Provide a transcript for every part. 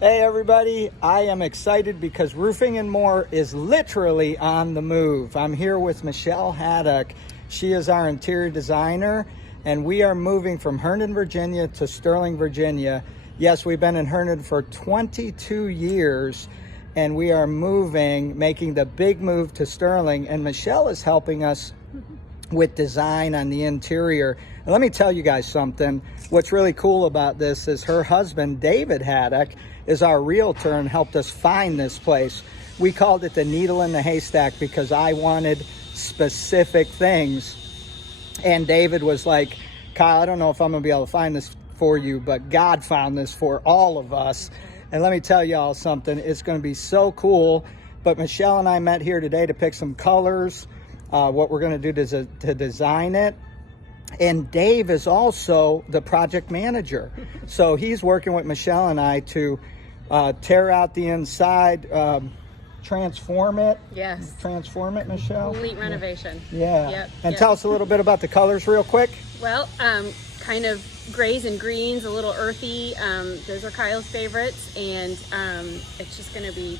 Hey everybody, I am excited because Roofing and More is literally on the move. I'm here with Michelle Haddock. She is our interior designer and we are moving from Herndon, Virginia to Sterling, Virginia. Yes, we've been in Herndon for 22 years and we are moving, making the big move to Sterling, and Michelle is helping us with design on the interior. And let me tell you guys something. What's really cool about this is her husband, David Haddock, is our realtor and helped us find this place. We called it the needle in the haystack because I wanted specific things. And David was like, Kyle, I don't know if I'm gonna be able to find this for you, but God found this for all of us. And let me tell y'all something, it's gonna be so cool. But Michelle and I met here today to pick some colors, what we're going to do to design it. And Dave is also the project manager. So he's working with Michelle and I to tear out the inside, transform it. Yes. Transform it, Michelle. Complete renovation. Yeah. Yep. And tell us a little bit about the colors real quick. Well, kind of grays and greens, a little earthy. Those are Kyle's favorites, and it's just going to be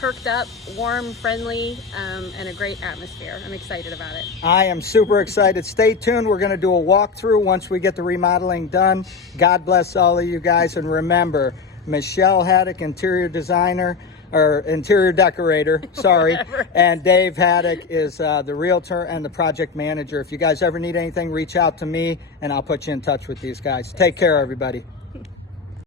perked up, warm, friendly, and a great atmosphere. I'm excited about it. I am super excited. Stay tuned. We're going to do a walkthrough once we get the remodeling done. God bless all of you guys. And remember, Michelle Haddock, interior designer, or interior decorator, sorry. And Dave Haddock is the realtor and the project manager. If you guys ever need anything, reach out to me and I'll put you in touch with these guys. Take care, everybody.